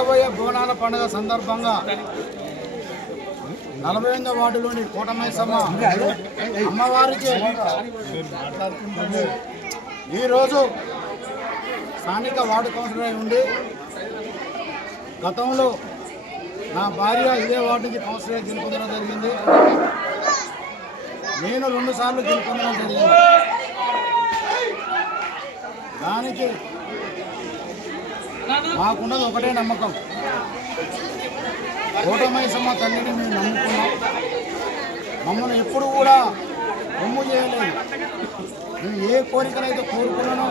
జరగబోయే బోనాల పండుగ సందర్భంగా 48వ వార్డులోని కోటమైసమ్మ అమ్మవారికి ఈరోజు స్థానిక వార్డు కౌన్సిలర్ ఉండి గతంలో నా భార్య ఇదే వార్డుకి కౌన్సిలర్ గెలుపొందడం జరిగింది. నేను 2 సార్లు గెలుపొందడం జరిగింది. దానికి మాకున్నది ఒకటే నమ్మకం, కోటమైసమ్మ తల్లిని మేము నమ్ముకున్నాం. మమ్మల్ని ఎప్పుడు కూడా రొమ్ము చేయలేదు. మేము ఏ కోరికలైతే కోరుకున్నానో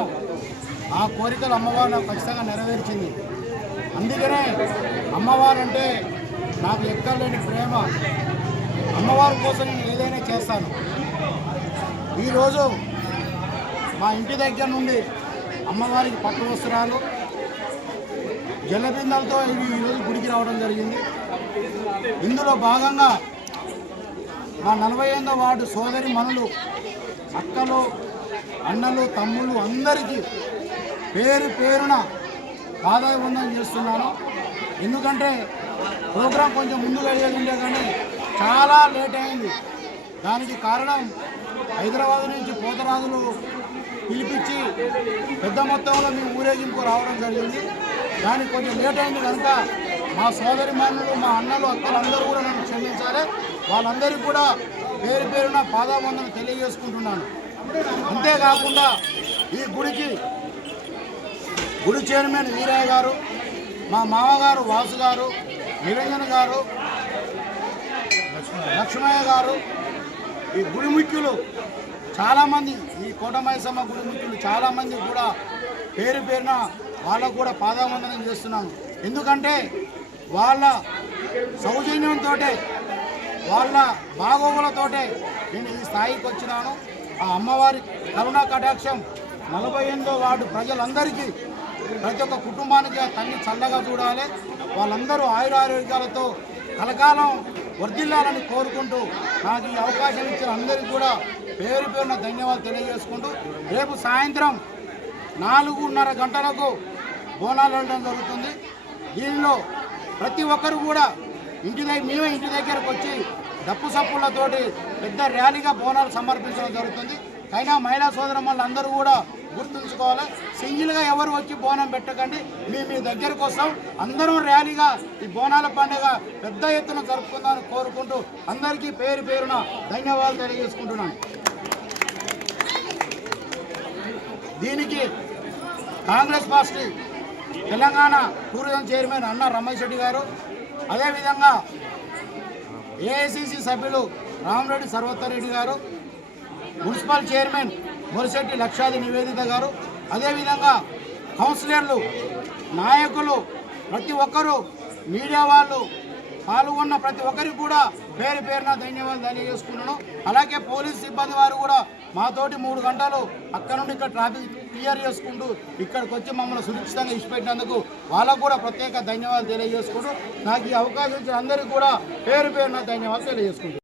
ఆ కోరికలు అమ్మవారు నాకు ఖచ్చితంగా నెరవేర్చింది. అందుకనే అమ్మవారు అంటే నాకు ఎక్కలేని ప్రేమ. అమ్మవారి కోసం నేను ఏదైనా చేస్తాను. ఈరోజు మా ఇంటి దగ్గర నుండి అమ్మవారికి పట్టు వస్త్రాలు జలబిందలతో ఈరోజు గుడికి రావడం జరిగింది. ఇందులో భాగంగా మా 48వ వార్డు సోదరి మనులు, అక్కలు, అన్నలు, తమ్ముళ్ళు అందరికీ పేరు పేరున పాదాభివందనం చేస్తున్నాను. ఎందుకంటే ప్రోగ్రాం కొంచెం ముందుగా అయ్యేది కానీ చాలా లేట్ అయింది. దానికి కారణం హైదరాబాద్ నుంచి పోతరాజులు పిలిపించి పెద్ద మొత్తంలో మేము ఊరేగింపు రావడం జరిగింది. దానికి కొంచెం లేట్ అయింది కనుక మా సోదరి మనులు, మా అన్నలు, అక్కలు అందరూ కూడా నన్ను క్షమించాలి. వాళ్ళందరికీ కూడా పేరు పేరున పాదాభివందనం తెలియజేసుకుంటున్నాను. అంతేకాకుండా ఈ గుడికి గుడి చైర్మన్ వీరయ్య గారు, మా మామగారు వాసు గారు, నిరంజన్ గారు, లక్ష్మయ్య గారు, ఈ గుడి ముఖ్యులు చాలామంది, ఈ కోటమైసమ్మ గుడి ముఖ్యులు చాలామంది కూడా పేరు పేరున వాళ్ళకు కూడా పాదాభివందనం చేస్తున్నాను. ఎందుకంటే వాళ్ళ సౌజన్యంతో, వాళ్ళ బాగోగులతో నేను ఈ స్థాయికి వచ్చినాను. ఆ అమ్మవారి కరుణా కటాక్షం 48వ వార్డు ప్రజలందరికీ, ప్రతి ఒక్క కుటుంబానికి ఆ తల్లి చల్లగా చూడాలి. వాళ్ళందరూ ఆయురారోగ్యాలతో కలకాలం వర్ధిల్లాలని కోరుకుంటూ నాకు ఈ అవకాశం ఇచ్చిన అందరికీ కూడా పేరు పేరున ధన్యవాదాలు తెలియజేసుకుంటూ రేపు సాయంత్రం 4:30 గంటలకు బోనాలు వెళ్ళడం జరుగుతుంది. దీనిలో ప్రతి ఒక్కరు కూడా మేమే ఇంటి దగ్గరకు వచ్చి డప్పు సప్పులతోటి పెద్ద ర్యాలీగా బోనాలు సమర్పించడం జరుగుతుంది. అయినా మహిళా సోదరమ్మలు అందరూ కూడా గుర్తుంచుకోవాలి, సింగిల్గా ఎవరు వచ్చి బోనం పెట్టకండి. మీ దగ్గరకు వస్తాం, అందరం ర్యాలీగా ఈ బోనాల పండుగ పెద్ద ఎత్తున జరుపుకుందామని కోరుకుంటూ అందరికీ పేరు పేరున ధన్యవాదాలు తెలియజేసుకుంటున్నాను. దీనికి Congress party Telangana tourism chairman అన్న రమేష్ రెడ్డి గారు, అదేవిధంగా ఏఐసిసి సభ్యులు రామరెడ్డి సర్వత్తారెడ్డి గారు, మున్సిపల్ చైర్మన్ మొరిశెట్టి లక్షాది నివేదిత గారు, అదేవిధంగా కౌన్సిలర్లు, నాయకులు, ప్రతి ఒక్కరూ, మీడియా వాళ్ళు పాల్గొన్న ప్రతి ఒక్కరికి కూడా పేరు పేరున ధన్యవాదాలు తెలియజేసుకున్నాను. అలాగే పోలీస్ సిబ్బంది వారు కూడా మాతోటి 3 గంటలు అక్కడ నుండి ఇక్కడ ట్రాఫిక్ క్లియర్ చేసుకుంటూ ఇక్కడికి వచ్చి మమ్మల్ని సురక్షితంగా ఇచ్చిపెట్టినందుకు వాళ్ళకు కూడా ప్రత్యేక ధన్యవాదాలు తెలియజేసుకుంటూ నాకు ఈ అవకాశం ఇచ్చిన అందరికీ కూడా పేరు పేరున ధన్యవాదాలు తెలియజేసుకుంటాను.